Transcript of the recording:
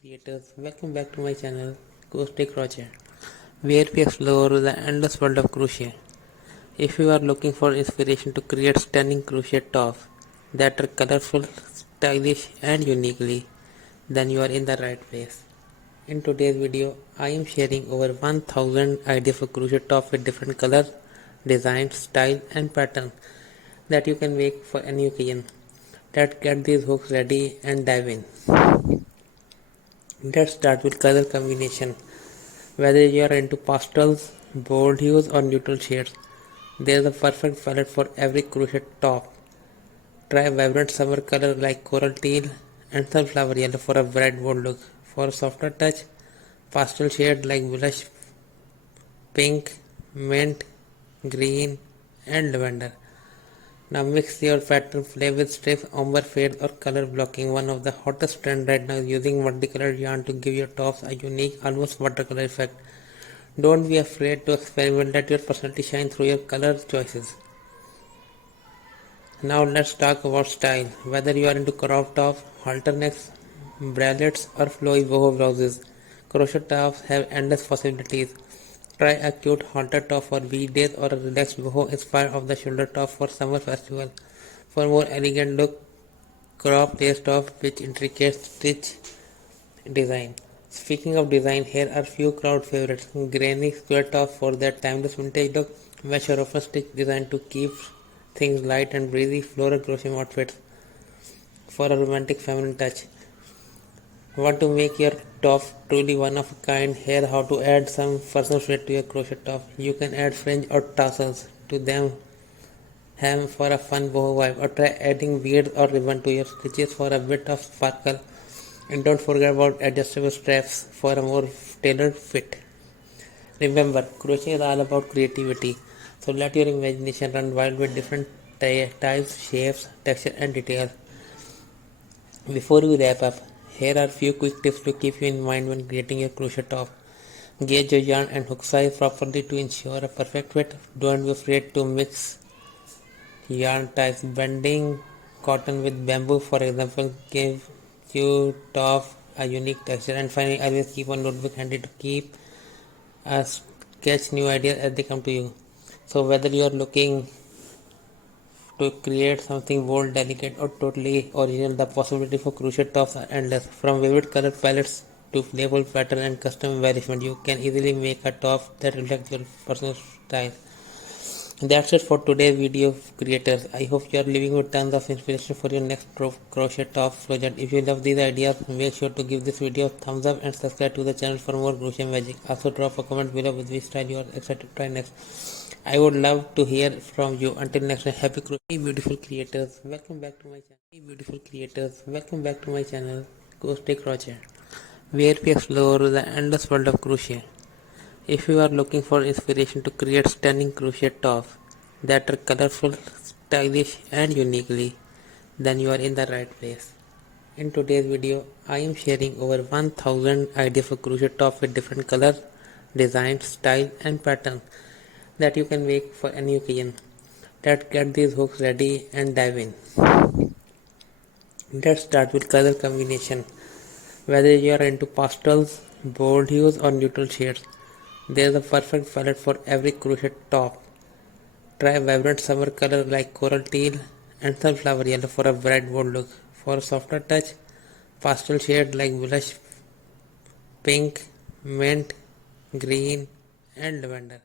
creators, welcome back to my channel Crochet, where we explore the endless world of crochet. If you are looking for inspiration to create stunning crochet tops that are colorful, stylish and uniquely, then you are in the right place. In today's video, I am sharing over 1000 ideas for crochet tops with different colors, designs, style and pattern that you can make for any occasion. Let's get these hooks ready and dive in. Let's start with color combination. Whether you are into pastels, bold hues or neutral shades, there is a perfect palette for every crochet top. Try vibrant summer color like coral teal and sunflower yellow for a bright bold look. For a softer touch, pastel shades like blush pink, mint, green and lavender. Now mix your pattern play with strips, ombre fade or color blocking. One of the hottest trend right now is using multicolored yarn to give your tops a unique, almost watercolor effect. Don't be afraid to experiment, let your personality shine through your color choices. Now let's talk about style. Whether you are into crop top, halter necks, bralettes or flowy boho blouses, crochet tops have endless possibilities. Try a cute halter top for weekdays or a relaxed boho inspired of the shoulder top for summer festival. For more elegant look, crop lace top with intricate stitch design. Speaking of design, here are few crowd favorites. Granny square top for that timeless vintage look. Mesh or open stitch design to keep things light and breezy. Floral crochet outfits for a romantic feminine touch. Want to make your top truly one of a kind? Here how to add some personal flair to your crochet top. You can add fringe or tassels to them hem for a fun boho vibe, or try adding beads or ribbon to your stitches for a bit of sparkle. And don't forget about adjustable straps for a more tailored fit. Remember, crochet is all about creativity, so let your imagination run wild with different types, shapes, texture and details. Before we wrap up, here are few quick tips to keep you in mind when creating your crochet top. Gauge your yarn and hook size properly to ensure a perfect fit. Don't be afraid to mix yarn types. Blending cotton with bamboo, for example, gives your top a unique texture. And finally, always keep a notebook handy to keep sketch new ideas as they come to you. So whether you are looking to create something bold, delicate or totally original, the possibility for crochet tops are endless. From vivid color palettes to playful pattern and custom embellishment, you can easily make a top that reflects your personal style. That's it for today's video, creators. I hope you are living with tons of inspiration for your next crochet top project. If you love these ideas, make sure to give this video a thumbs up and subscribe to the channel for more crochet magic. Also drop a comment below with which style you are excited to try next. I would love to hear from you. Until next time, happy crochet. Hey beautiful creators, welcome back to my channel. Hey beautiful creators, welcome back to my channel Crochet, where we explore the endless world of crochet. If you are looking for inspiration to create stunning crochet tops that are colorful, stylish and uniquely, then you are in the right place. In today's video, I am sharing over 1000 ideas for crochet tops with different colors, designs, style and pattern that you can make for any occasion. Let's get these hooks ready and dive in. Let's start with color combination. Whether you are into pastels, bold hues or neutral shades, there is a perfect palette for every crochet top. Try vibrant summer color like coral teal and sunflower yellow for a bright bold look. For a softer touch, pastel shades like blush pink, mint, green and lavender.